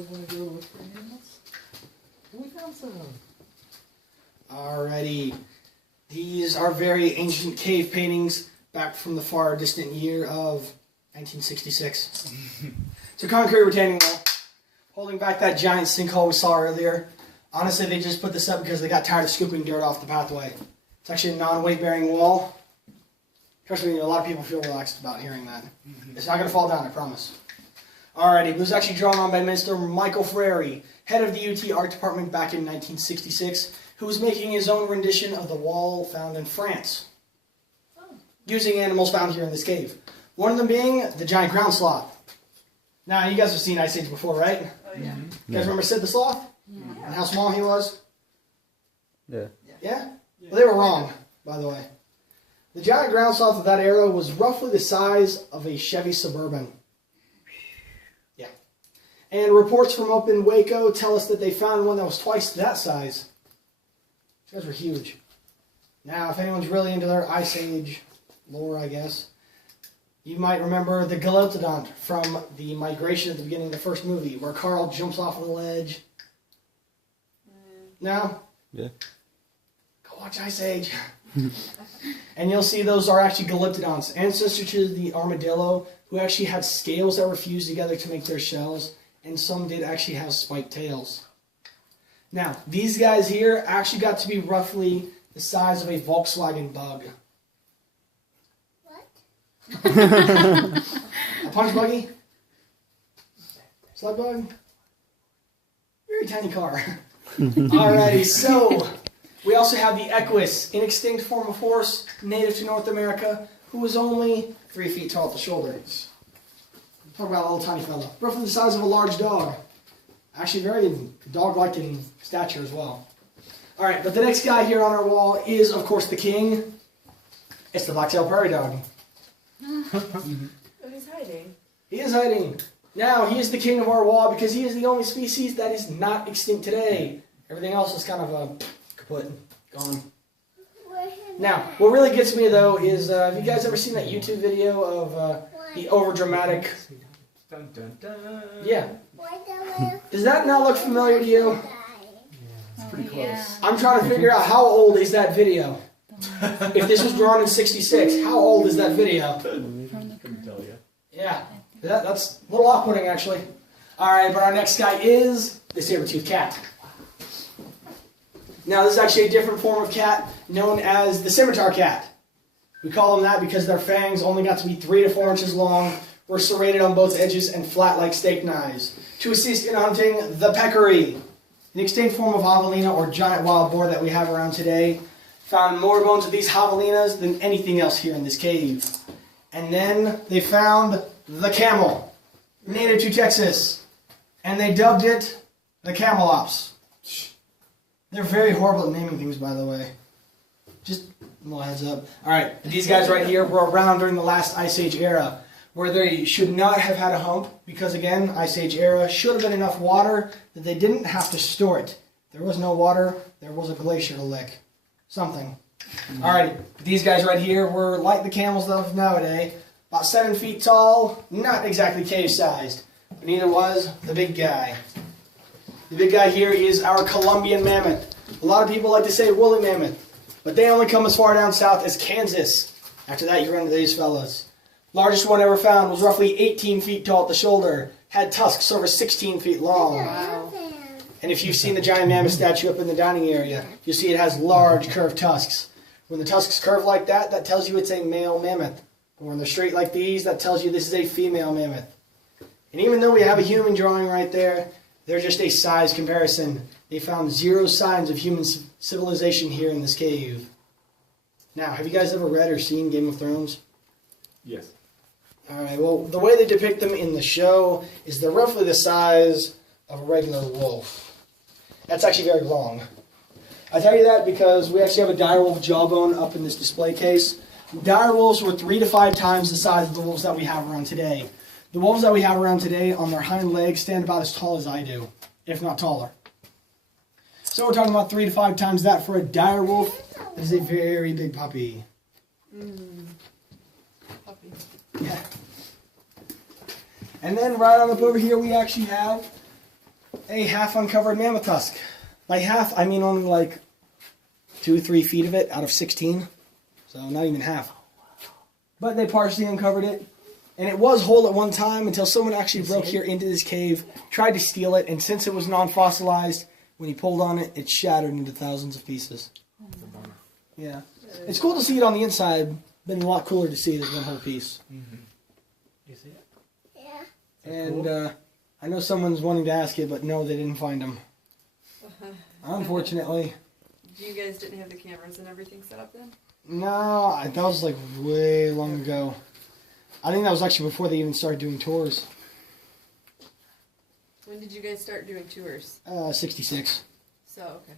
want to go look for animals? We found some. Alrighty. These are very ancient cave paintings back from the far distant year of 1966. It's a concrete retaining wall, holding back that giant sinkhole we saw earlier. Honestly, they just put this up because they got tired of scooping dirt off the pathway. It's actually a non-weight bearing wall. Trust me, a lot of people feel relaxed about hearing that. It's not going to fall down, I promise. Alrighty, it was actually drawn on by Mr. Michael Frary, head of the UT Art Department back in 1966, who was making his own rendition of the wall found in France, using animals found here in this cave. One of them being the giant ground sloth. Now, you guys have seen Ice Age before, right? Oh, yeah. You guys remember Sid the Sloth? Yeah. And how small he was? Yeah. Yeah? Well, they were wrong, by the way. The giant ground sloth of that era was roughly the size of a Chevy Suburban. Yeah. And reports from up in Waco tell us that they found one that was twice that size. These guys were huge. Now, if anyone's really into their Ice Age lore, I guess, you might remember the Galiltodont from the Migration at the beginning of the first movie, where Carl jumps off of the ledge. No? Yeah. Go watch Ice Age. And you'll see those are actually Galiltodonts, ancestor to the armadillo, who actually had scales that were fused together to make their shells, and some did actually have spiked tails. Now, these guys here actually got to be roughly the size of a Volkswagen Bug. What? A punch buggy? Slug bug? Very tiny car. Alrighty, so we also have the Equus, an extinct form of horse native to North America, who was only 3 feet tall at the shoulders. Talk about a little tiny fella, roughly the size of a large dog. Actually very dog-like in stature as well. Alright, but the next guy here on our wall is, of course, the king. It's the black-tailed prairie dog. Oh, he's hiding. He is hiding. Now, he is the king of our wall because he is the only species that is not extinct today. Everything else is kind of kaput, gone. Now, what really gets me, though, is have you guys ever seen that YouTube video of the overdramatic... Dun, dun, dun. Yeah. Does that not look familiar to you? It's pretty close. I'm trying to figure out how old is that video. If this was drawn in 66, how old is that video? Couldn't tell you. Yeah, that's a little off-putting, actually. Alright, but our next guy is the saber-toothed cat. Now, this is actually a different form of cat known as the scimitar cat. We call them that because their fangs only got to be 3 to 4 inches long, were serrated on both edges, and flat like steak knives. To assist in hunting, the peccary, an extinct form of javelina or giant wild boar that we have around today, found more bones of these javelinas than anything else here in this cave. And then they found the camel, native to Texas, and they dubbed it the Camelops. They're very horrible at naming things, by the way. Just a little heads up. Alright, these guys right here were around during the last Ice Age era, where they should not have had a hump, because again, Ice Age era, should have been enough water that they didn't have to store it. There was no water, there was a glacier to lick. Something. Alrighty, these guys right here were like the camels of nowadays, about 7 feet tall, not exactly cave-sized, but neither was the big guy. The big guy here is our Columbian mammoth. A lot of people like to say woolly mammoth, but they only come as far down south as Kansas. After that, you run into these fellas. Largest one ever found was roughly 18 feet tall at the shoulder, had tusks over 16 feet long. Wow. And if you've seen the giant mammoth statue up in the dining area, you'll see it has large curved tusks. When the tusks curve like that, that tells you it's a male mammoth. But when they're straight like these, that tells you this is a female mammoth. And even though we have a human drawing right there, they're just a size comparison. They found 0 signs of human civilization here in this cave. Now, have you guys ever read or seen Game of Thrones? Yes. Alright, well, the way they depict them in the show is they're roughly the size of a regular wolf. That's actually very wrong. I tell you that because we actually have a direwolf jawbone up in this display case. Direwolves were 3 to 5 times the size of the wolves that we have around today. The wolves that we have around today on their hind legs stand about as tall as I do, if not taller. So we're talking about 3 to 5 times that for a direwolf. That is a very big puppy. Puppy. Yeah. And then right on up over here we actually have a half uncovered mammoth tusk. By half, I mean only like 2-3 feet of it out of 16. So not even half. But they partially uncovered it. And it was whole at one time until someone actually broke here into this cave, tried to steal it, and since it was non-fossilized, when he pulled on it, it shattered into thousands of pieces. Yeah. It's cool to see it on the inside. Been a lot cooler to see it as one whole piece. Mm-hmm. You see it? Yeah. And I know someone's wanting to ask it, but no, they didn't find him. Unfortunately. You guys didn't have the cameras and everything set up then? No, that was like way long ago. I think that was actually before they even started doing tours. When did you guys start doing tours? 66. So, okay.